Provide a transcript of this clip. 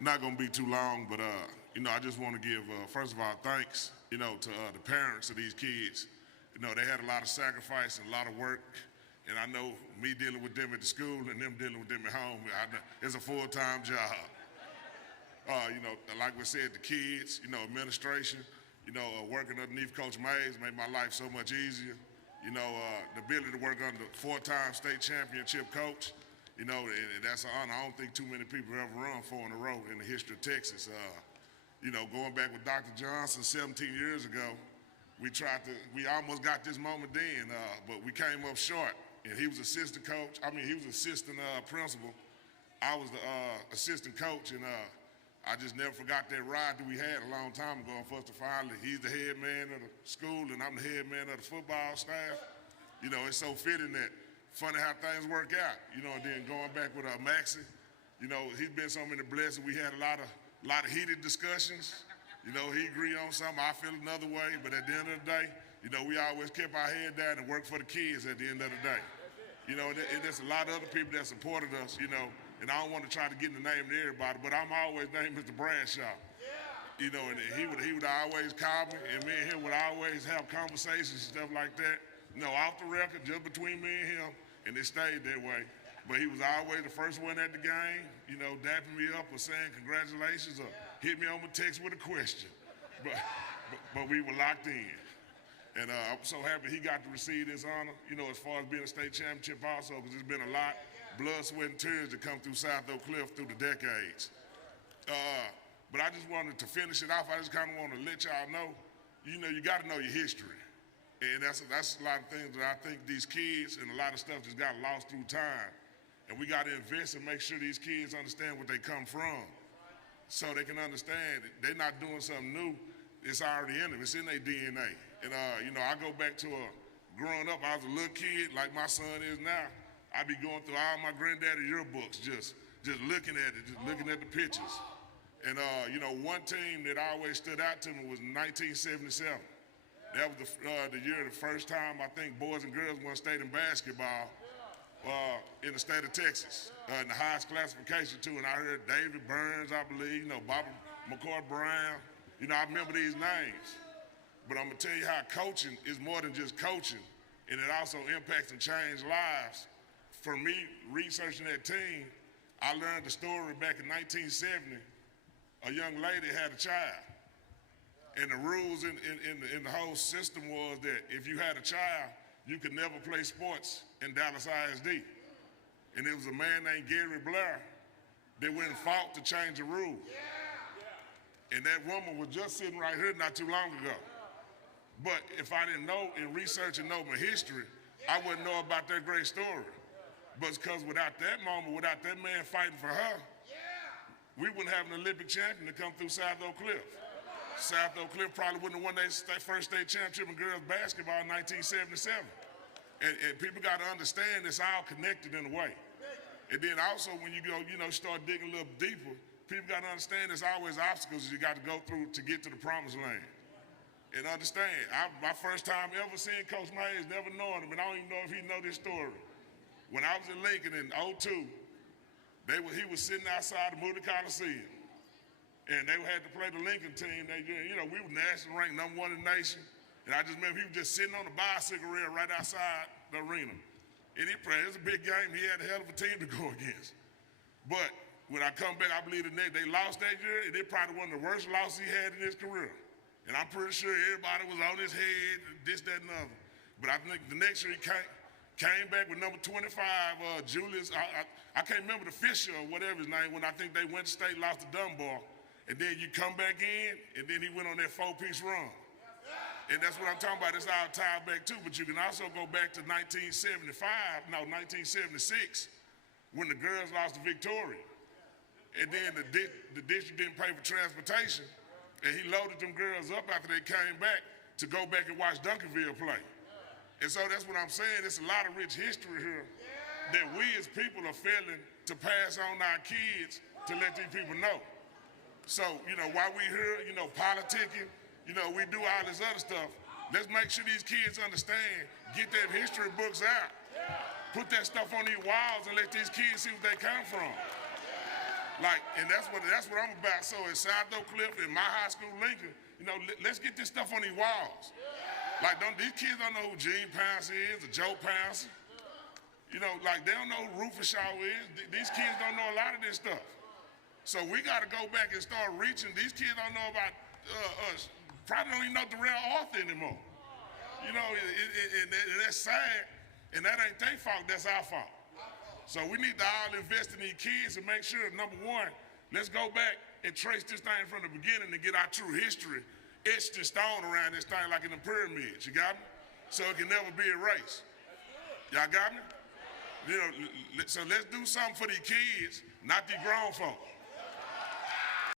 Not gonna be too long, but I just want to give first of all thanks, to the parents of these kids. They had a lot of sacrifice and a lot of work, and I know me dealing with them at the school and them dealing with them at home. It's a full-time job. Like we said, the kids, administration, working underneath Coach Mays made my life so much easier. The ability to work under four-time state championship coach. And that's an honor. I don't think too many people ever run four in a row in the history of Texas. Going back with Dr. Johnson 17 years ago, we almost got this moment then, but we came up short. And he was assistant coach. He was assistant principal. I was the assistant coach, and I just never forgot that ride that we had a long time ago. And for us to finally, he's the head man of the school, and I'm the head man of the football staff. It's so fitting that. Funny how things work out, and then going back with Maxie, he's been so many blessings. We had a lot of heated discussions. He agreed on something, I feel another way, but at the end of the day, we always kept our head down and worked for the kids at the end of the day. And there's a lot of other people that supported us, and I don't want to try to get in the name of everybody, but I'm always named Mr. Bradshaw. And he would always call me, and me and him would always have conversations and stuff like that. Off the record, just between me and him, and it stayed that way. But he was always the first one at the game, dapping me up or saying congratulations or hit me on my text with a question. But we were locked in. And I'm so happy he got to receive this honor, as far as being a state championship also, because there's been a lot blood, sweat, and tears that come through South Oak Cliff through the decades. But I just wanted to finish it off. I just kind of want to let y'all know, you got to know your history. And that's a lot of things that I think these kids and a lot of stuff just got lost through time. And we got to invest and make sure these kids understand where they come from so they can understand that they're not doing something new. It's already in them. It's in their DNA. And, I go back to growing up, I was a little kid like my son is now. I'd be going through all my granddaddy yearbooks, just looking at it, just looking at the pictures. And, one team that always stood out to me was 1977. That was the year, the first time I think boys and girls won state in basketball in the state of Texas, in the highest classification too. And I heard David Burns, I believe, Bobby McCoy Brown. I remember these names. But I'm gonna tell you how coaching is more than just coaching, and it also impacts and changes lives. For me, researching that team, I learned the story back in 1970. A young lady had a child. And the rules in the whole system was that if you had a child, you could never play sports in Dallas ISD. And it was a man named Gary Blair that went and fought to change the rules. And that woman was just sitting right here not too long ago. But if I didn't know and research and know my history, I wouldn't know about that great story. But because without that moment, without that man fighting for her, we wouldn't have an Olympic champion to come through South Oak Cliff. South Oak Cliff probably wouldn't have won their first state championship in girls basketball in 1977. And people got to understand it's all connected in a way. And then also when you go, start digging a little deeper, people got to understand there's always obstacles you got to go through to get to the promised land. And understand, my first time ever seeing Coach Mays, never knowing him, and I don't even know if he know this story. When I was in Lincoln in '02, he was sitting outside the Moody Coliseum. And they had to play the Lincoln team. We were national ranked #1 in the nation. And I just remember he was just sitting on the bicycle rail right outside the arena. And it was a big game. He had a hell of a team to go against. But when I come back, I believe they lost that year, and it probably one of the worst losses he had in his career. And I'm pretty sure everybody was on his head, this, that, and the other. But I think the next year he came back with number 25, Julius. I can't remember the Fisher or whatever his name, when I think they went to state, lost to Dunbar. And then you come back in, and then he went on that 4-piece run. And that's what I'm talking about. It's all tied back too. But you can also go back to 1976, when the girls lost to Victoria. And then the district didn't pay for transportation, and he loaded them girls up after they came back to go back and watch Duncanville play. And so that's what I'm saying. It's a lot of rich history here that we as people are failing to pass on our kids to let these people know. So, while we here, politicking, we do all this other stuff, let's make sure these kids understand, get their history books out, put that stuff on these walls and let these kids see where they come from. Like, and that's what I'm about. So at South Oak Cliff, in my high school, Lincoln, you know, let's get this stuff on these walls. Like, these kids don't know who Gene Pounce is or Joe Pounce. You know, like, they don't know who Rufus Shaw is. These kids don't know a lot of this stuff. So we got to go back and start reaching. These kids don't know about us. Probably don't even know Darrell Arthur anymore. You know, and that's sad. And that ain't their fault, that's our fault. So we need to all invest in these kids and make sure, number one, let's go back and trace this thing from the beginning and get our true history etched in stone around this thing like in the pyramids. You got me? So it can never be erased. Y'all got me? You know, so let's do something for these kids, not these grown folk.